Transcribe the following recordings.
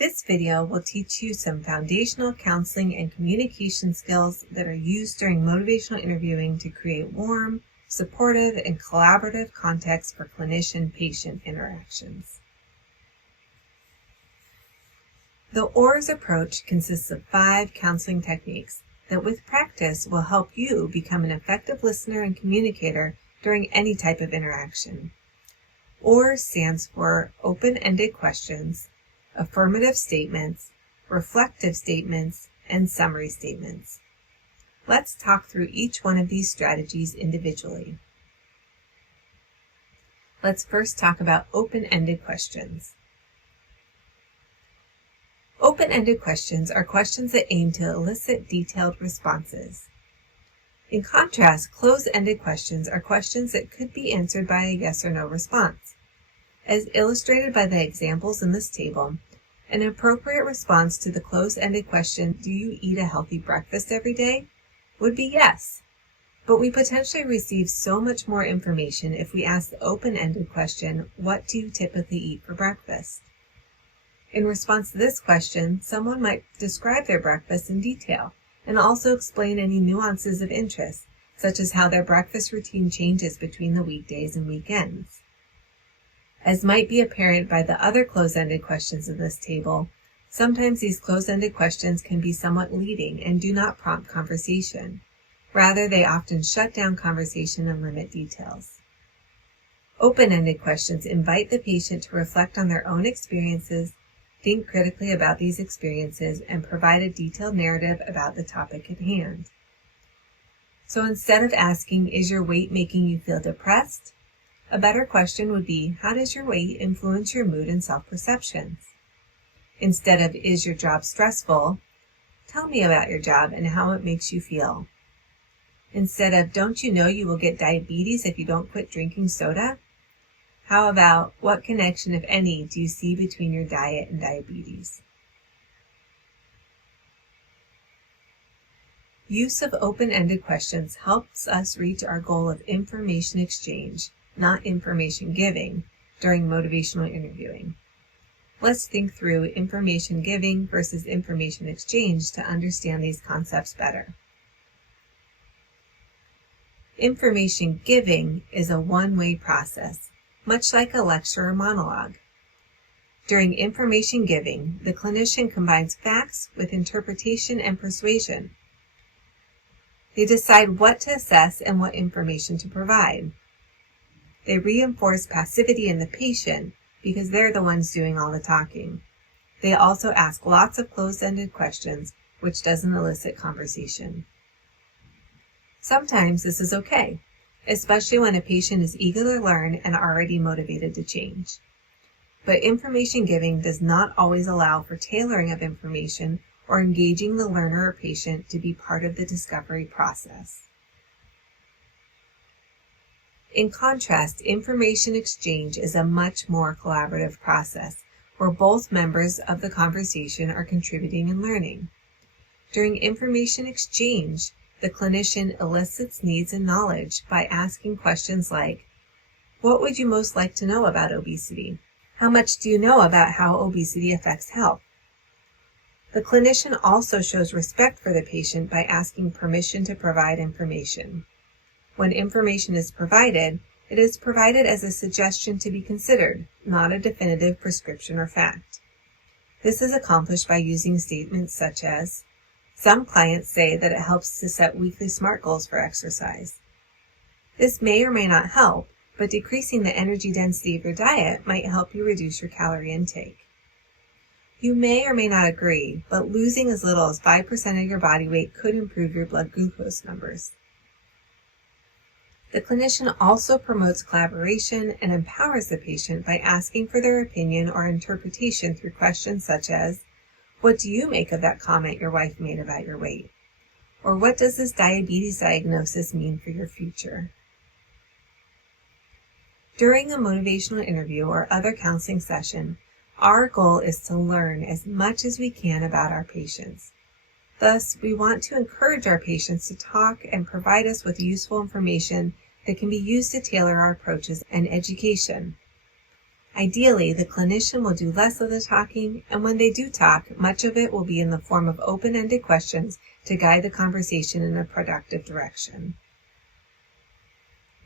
This video will teach you some foundational counseling and communication skills that are used during motivational interviewing to create warm, supportive, and collaborative contexts for clinician-patient interactions. The OARS approach consists of 5 counseling techniques that with practice will help you become an effective listener and communicator during any type of interaction. OARS stands for Open-Ended Questions, Affirmative Statements, Reflective Statements, and Summary Statements. Let's talk through each one of these strategies individually. Let's first talk about open-ended questions. Open-ended questions are questions that aim to elicit detailed responses. In contrast, closed-ended questions are questions that could be answered by a yes or no response. As illustrated by the examples in this table, an appropriate response to the closed-ended question, "Do you eat a healthy breakfast every day?" would be yes. But we potentially receive so much more information if we ask the open-ended question, "What do you typically eat for breakfast?" In response to this question, someone might describe their breakfast in detail and also explain any nuances of interest, such as how their breakfast routine changes between the weekdays and weekends. As might be apparent by the other closed-ended questions in this table, sometimes these closed-ended questions can be somewhat leading and do not prompt conversation. Rather, they often shut down conversation and limit details. Open-ended questions invite the patient to reflect on their own experiences, think critically about these experiences, and provide a detailed narrative about the topic at hand. So instead of asking, "Is your weight making you feel depressed?" a better question would be, "How does your weight influence your mood and self-perceptions?" Instead of, "Is your job stressful?" "Tell me about your job and how it makes you feel." Instead of, "Don't you know you will get diabetes if you don't quit drinking soda?" How about, "What connection, if any, do you see between your diet and diabetes?" Use of open-ended questions helps us reach our goal of information exchange, not information giving, during motivational interviewing. Let's think through information giving versus information exchange to understand these concepts better. Information giving is a one-way process, much like a lecture or monologue. During information giving, the clinician combines facts with interpretation and persuasion. They decide what to assess and what information to provide. They reinforce passivity in the patient because they're the ones doing all the talking. They also ask lots of closed-ended questions, which doesn't elicit conversation. Sometimes this is okay, especially when a patient is eager to learn and already motivated to change. But information giving does not always allow for tailoring of information or engaging the learner or patient to be part of the discovery process. In contrast, information exchange is a much more collaborative process where both members of the conversation are contributing and learning. During information exchange, the clinician elicits needs and knowledge by asking questions like, "What would you most like to know about obesity? How much do you know about how obesity affects health?" The clinician also shows respect for the patient by asking permission to provide information. When information is provided, it is provided as a suggestion to be considered, not a definitive prescription or fact. This is accomplished by using statements such as, "Some clients say that it helps to set weekly SMART goals for exercise." This may or may not help, but decreasing the energy density of your diet might help you reduce your calorie intake. You may or may not agree, but losing as little as 5% of your body weight could improve your blood glucose numbers. The clinician also promotes collaboration and empowers the patient by asking for their opinion or interpretation through questions such as, "What do you make of that comment your wife made about your weight?" Or, "What does this diabetes diagnosis mean for your future?" During a motivational interview or other counseling session, our goal is to learn as much as we can about our patients. Thus, we want to encourage our patients to talk and provide us with useful information that can be used to tailor our approaches and education. Ideally, the clinician will do less of the talking, and when they do talk, much of it will be in the form of open-ended questions to guide the conversation in a productive direction.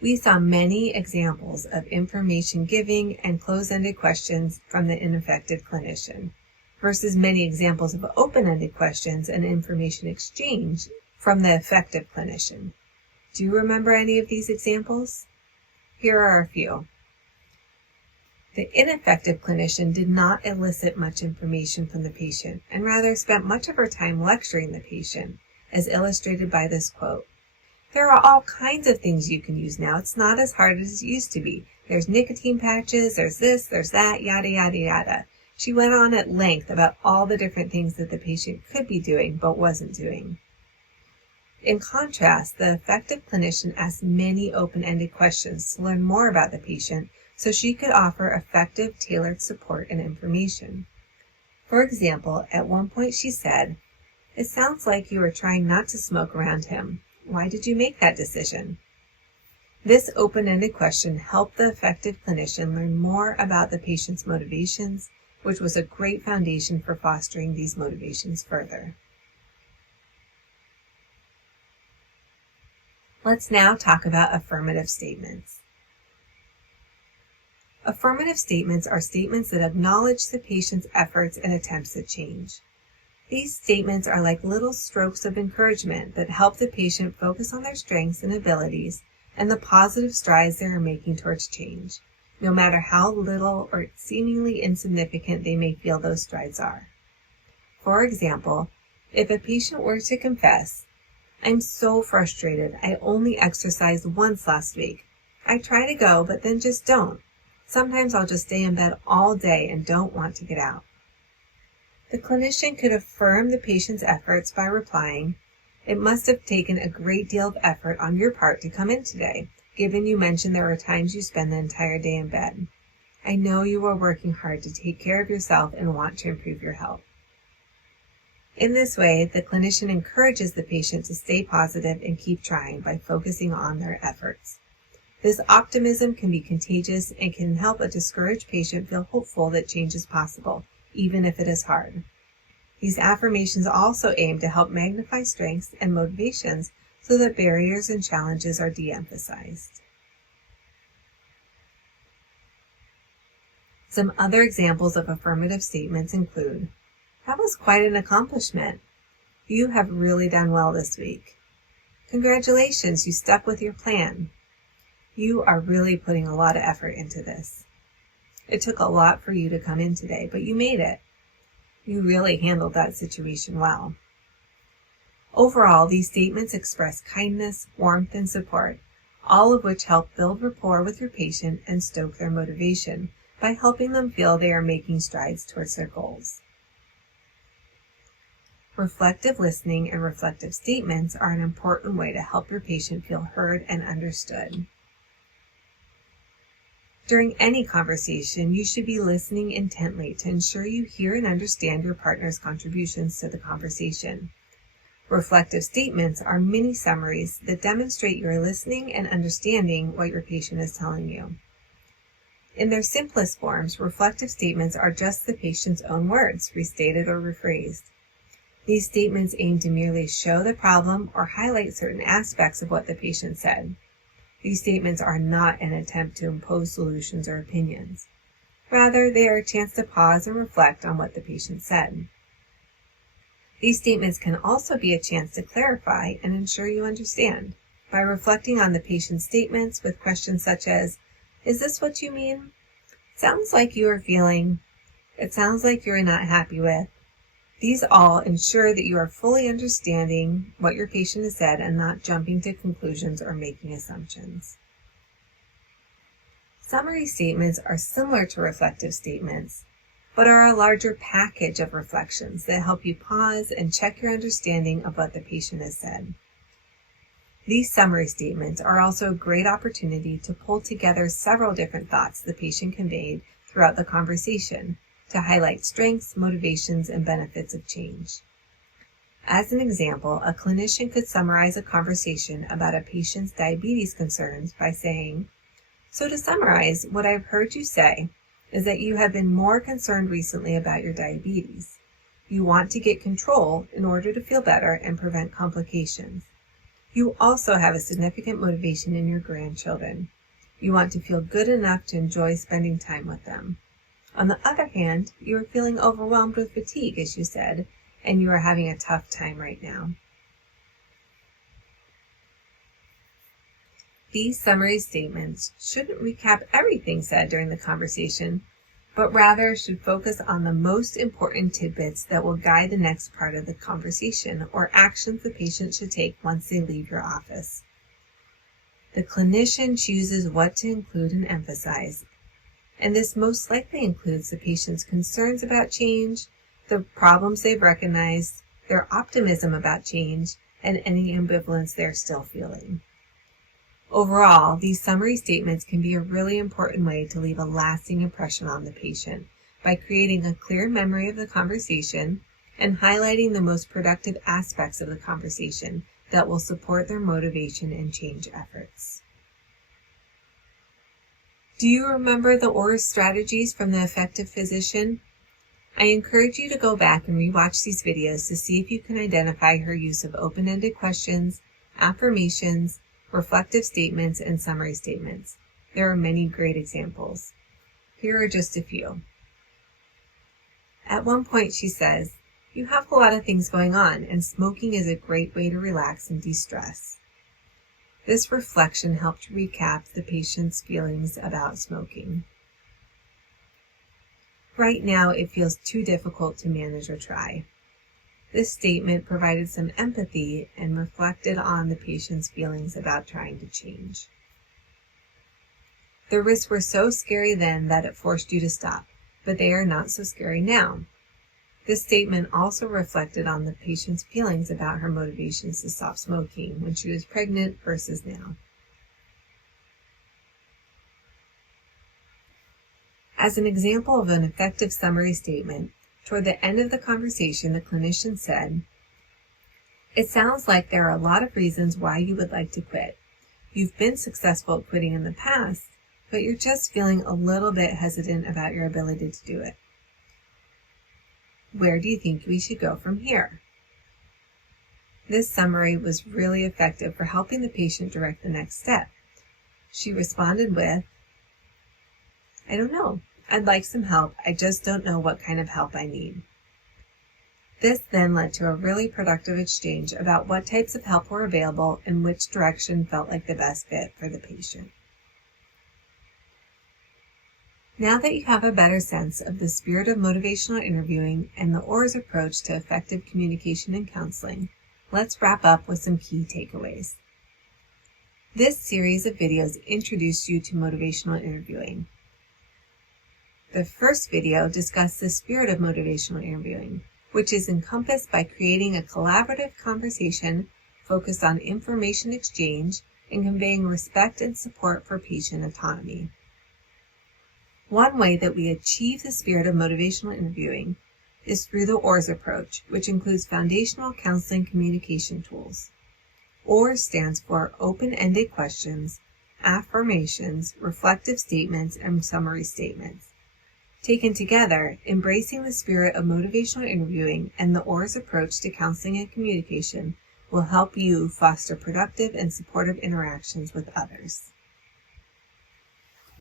We saw many examples of information giving and closed-ended questions from the ineffective clinician, versus many examples of open-ended questions and information exchange from the effective clinician. Do you remember any of these examples? Here are a few. The ineffective clinician did not elicit much information from the patient and rather spent much of her time lecturing the patient, as illustrated by this quote. There are all kinds of things you can use now. It's not as hard as it used to be. There's nicotine patches, there's this, there's that, yada, yada, yada. She went on at length about all the different things that the patient could be doing but wasn't doing. In contrast, the effective clinician asked many open-ended questions to learn more about the patient so she could offer effective, tailored support and information. For example, at one point she said, "It sounds like you are trying not to smoke around him. Why did you make that decision?" This open-ended question helped the effective clinician learn more about the patient's motivations, which was a great foundation for fostering these motivations further. Let's now talk about affirmative statements. Affirmative statements are statements that acknowledge the patient's efforts and attempts at change. These statements are like little strokes of encouragement that help the patient focus on their strengths and abilities and the positive strides they are making towards change, no matter how little or seemingly insignificant they may feel those strides are. For example, if a patient were to confess, "I'm so frustrated, I only exercised once last week. I try to go, but then just don't. Sometimes I'll just stay in bed all day and don't want to get out." The clinician could affirm the patient's efforts by replying, "It must have taken a great deal of effort on your part to come in today, given you mentioned there were times you spend the entire day in bed. I know you are working hard to take care of yourself and want to improve your health." In this way, the clinician encourages the patient to stay positive and keep trying by focusing on their efforts. This optimism can be contagious and can help a discouraged patient feel hopeful that change is possible, even if it is hard. These affirmations also aim to help magnify strengths and motivations so that barriers and challenges are de-emphasized. Some other examples of affirmative statements include, "That was quite an accomplishment. You have really done well this week. Congratulations, you stuck with your plan. You are really putting a lot of effort into this. It took a lot for you to come in today, but you made it. You really handled that situation well." Overall, these statements express kindness, warmth, and support, all of which help build rapport with your patient and stoke their motivation by helping them feel they are making strides towards their goals. Reflective listening and reflective statements are an important way to help your patient feel heard and understood. During any conversation, you should be listening intently to ensure you hear and understand your partner's contributions to the conversation. Reflective statements are mini summaries that demonstrate you are listening and understanding what your patient is telling you. In their simplest forms, reflective statements are just the patient's own words, restated or rephrased. These statements aim to merely show the problem or highlight certain aspects of what the patient said. These statements are not an attempt to impose solutions or opinions. Rather, they are a chance to pause and reflect on what the patient said. These statements can also be a chance to clarify and ensure you understand by reflecting on the patient's statements with questions such as, "Is this what you mean? Sounds like you are feeling. It sounds like you're not happy with." These all ensure that you are fully understanding what your patient has said and not jumping to conclusions or making assumptions. Summary statements are similar to reflective statements, but are a larger package of reflections that help you pause and check your understanding of what the patient has said. These summary statements are also a great opportunity to pull together several different thoughts the patient conveyed throughout the conversation, to highlight strengths, motivations, and benefits of change. As an example, a clinician could summarize a conversation about a patient's diabetes concerns by saying, "So to summarize, what I've heard you say is that you have been more concerned recently about your diabetes. You want to get control in order to feel better and prevent complications. You also have a significant motivation in your grandchildren. You want to feel good enough to enjoy spending time with them. On the other hand, you are feeling overwhelmed with fatigue, as you said, and you are having a tough time right now. These summary statements shouldn't recap everything said during the conversation, but rather should focus on the most important tidbits that will guide the next part of the conversation or actions the patient should take once they leave your office. The clinician chooses what to include and emphasize, and this most likely includes the patient's concerns about change, the problems they've recognized, their optimism about change, and any ambivalence they're still feeling. Overall, these summary statements can be a really important way to leave a lasting impression on the patient by creating a clear memory of the conversation and highlighting the most productive aspects of the conversation that will support their motivation and change efforts. Do you remember the OARS strategies from the Effective Physician? I encourage you to go back and rewatch these videos to see if you can identify her use of open-ended questions, affirmations, reflective statements, and summary statements. There are many great examples. Here are just a few. At one point she says, "You have a lot of things going on, and smoking is a great way to relax and de-stress." This reflection helped recap the patient's feelings about smoking. "Right now it feels too difficult to manage or try." This statement provided some empathy and reflected on the patient's feelings about trying to change. "The risks were so scary then that it forced you to stop, but they are not so scary now." This statement also reflected on the patient's feelings about her motivations to stop smoking when she was pregnant versus now. As an example of an effective summary statement, toward the end of the conversation, the clinician said, "It sounds like there are a lot of reasons why you would like to quit. You've been successful at quitting in the past, but you're just feeling a little bit hesitant about your ability to do it. Where do you think we should go from here?" This summary was really effective for helping the patient direct the next step. She responded with, "I don't know. I'd like some help. I just don't know what kind of help I need." This then led to a really productive exchange about what types of help were available and which direction felt like the best fit for the patient. Now that you have a better sense of the spirit of motivational interviewing and the OARS approach to effective communication and counseling, let's wrap up with some key takeaways. This series of videos introduced you to motivational interviewing. The first video discussed the spirit of motivational interviewing, which is encompassed by creating a collaborative conversation focused on information exchange and conveying respect and support for patient autonomy. One way that we achieve the spirit of motivational interviewing is through the OARS approach, which includes foundational counseling communication tools. OARS stands for open-ended questions, affirmations, reflective statements, and summary statements. Taken together, embracing the spirit of motivational interviewing and the OARS approach to counseling and communication will help you foster productive and supportive interactions with others.